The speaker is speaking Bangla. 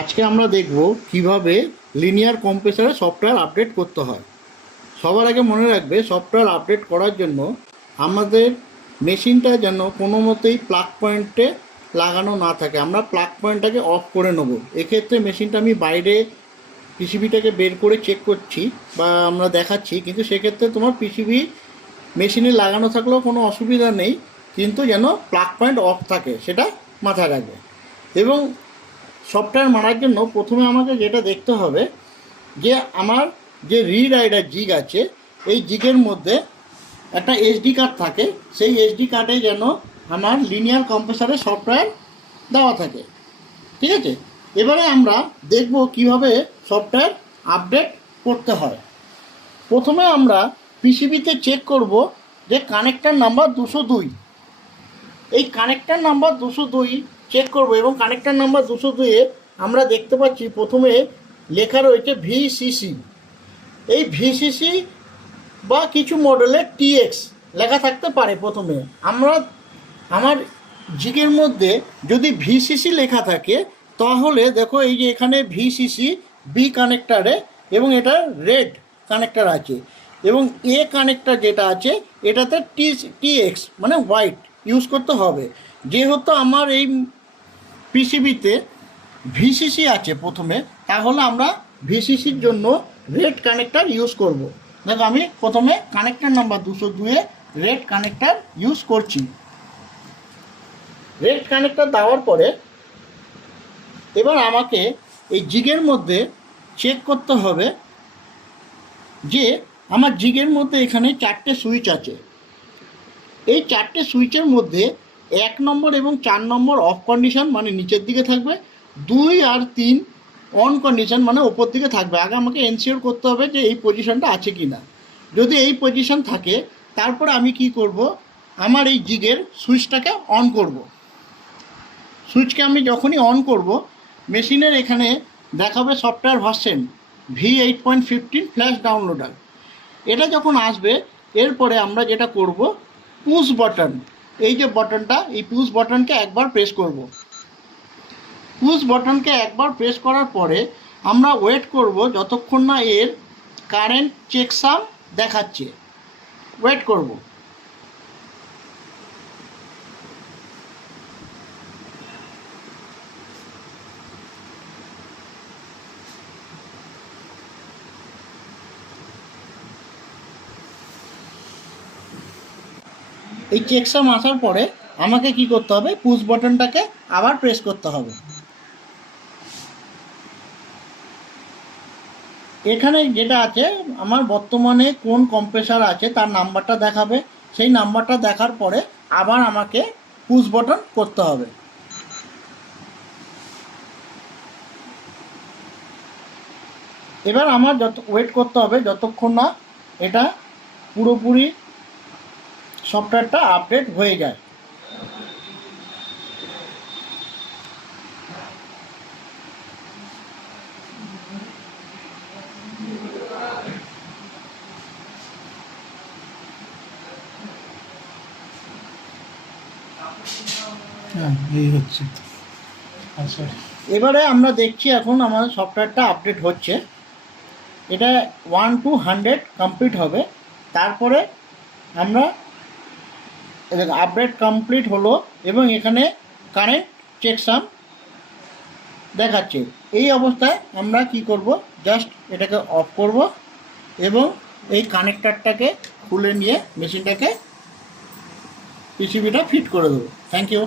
আজকে আমরা দেখব কিভাবে লিনিয়ার কম্প্রেসারে সফটওয়্যার আপডেট করতে হয়। সবার আগে মনে রাখবে, সফটওয়্যার আপডেট করার জন্য আমাদের মেশিনটা যেন কোনো মতেই প্লাগ পয়েন্টে লাগানো না থাকে। আমরা প্লাগ পয়েন্টটাকে অফ করে নেব। এক্ষেত্রে মেশিনটা আমি বাইরে পিসিবিটাকে বের করে চেক করছি বা আমরা দেখাচ্ছি, কিন্তু সেক্ষেত্রে তোমার পিসিবি মেশিনে লাগানো থাকলেও কোনো অসুবিধা নেই, কিন্তু যেন প্লাগ পয়েন্ট অফ থাকে সেটা মাথায় রাখবে। এবং সফটওয়্যার মারার জন্য প্রথমে আমাকে যেটা দেখতে হবে যে আমার যে রিরাইডার জিগ আছে, এই জিগের মধ্যে একটা এসডি কার্ড থাকে। সেই এসডি কার্ডে যেন আমার লিনিয়ার কম্প্রেসারের সফটওয়্যার দেওয়া থাকে। ঠিক আছে, এবারে আমরা দেখব কিভাবে সফটওয়্যার আপডেট করতে হয়। প্রথমে আমরা পিসিবিতে চেক করব যে কানেক্টর নাম্বার 202, এই কানেক্টর নাম্বার 202 চেক করব। এবং কানেক্টর নাম্বার 202-এ আমরা দেখতে পাচ্ছি প্রথমে লেখা রয়েছে ভিসিসি। এই ভিসিসি বা কিছু মডেলে টিএক্স লেখা থাকতে পারে। প্রথমে আমার জিগের মধ্যে যদি ভিসিসি লেখা থাকে, তাহলে দেখো এই যে এখানে ভিসিসি বি কানেক্টারে এবং এটা রেড কানেক্টার আছে, এবং এ কানেক্টার যেটা আছে এটাতে টিএক্স মানে হোয়াইট ইউজ করতে হবে। যেহেতু আমার এই পিসিবিতে ভিসিসি আছে প্রথমে, তাহলে আমরা ভিসিসির জন্য রেড কানেক্টার ইউজ করব। দেখো আমি প্রথমে কানেক্টার নাম্বার 202-এ রেড কানেক্টার ইউজ করছি। রেড কানেক্টার দেওয়ার পরে এবার আমাকে এই জিগের মধ্যে চেক করতে হবে যে আমার জিগের মধ্যে এখানে 4টে সুইচ আছে। এই 4টে সুইচের মধ্যে 1 নম্বর এবং 4 নম্বর অফ কন্ডিশন মানে নিচের দিকে থাকবে, 2 আর 3 অন কন্ডিশন মানে ওপর দিকে থাকবে। আগে আমাকে এনশিওর করতে হবে যে এই পজিশনটা আছে কি না। যদি এই পজিশন থাকে, তারপরে আমি কি করব, আমার এই জিগের সুইচটাকে অন করব। সুইচকে আমি যখনই অন করব, মেশিনের এখানে দেখাবে software version V8.15 flash downloader. এটা যখন আসবে, এরপরে আমরা যেটা করব, পুশ বাটন, এই যে বাটনটা, এই পুশ বাটনকে একবার প্রেস করব। পুশ বাটনকে একবার প্রেস করার পরে আমরা ওয়েট করব যতক্ষণ না এর কারেন্ট চেকসাম দেখাচ্ছে। ওয়েট করব। এই চেকসাম আসার পরে আমাকে কি করতে হবে, পুশ বাটনটাকে আবার প্রেস করতে হবে। এখানে যেটা আছে আমার বর্তমানে কোন কম্প্রেসার আছে তার নাম্বারটা দেখাবে। সেই নাম্বারটা দেখার পরে আবার আমাকে পুশ বাটন করতে হবে। এবার আমার ওয়েট করতে হবে যতক্ষণ না এটা পুরোপুরি সফটওয়্যারটা আপডেট হয়ে যায়। এই হচ্ছে। আচ্ছা, এবারে আমরা দেখছি এখন আমাদের সফটওয়্যারটা আপডেট হচ্ছে। এটা 1 to 100 কমপ্লিট হবে, তারপরে আমরা আপডেট কমপ্লিট হলো এবং এখানে কারেন্ট চেকসাম দেখাচ্ছে। এই অবস্থায় আমরা কি করব, জাস্ট এটাকে অফ করব এবং এই কানেক্টারটাকে খুলে নিয়ে মেশিনটাকে পিসিবিটা ফিট করে দেবো। Thank you.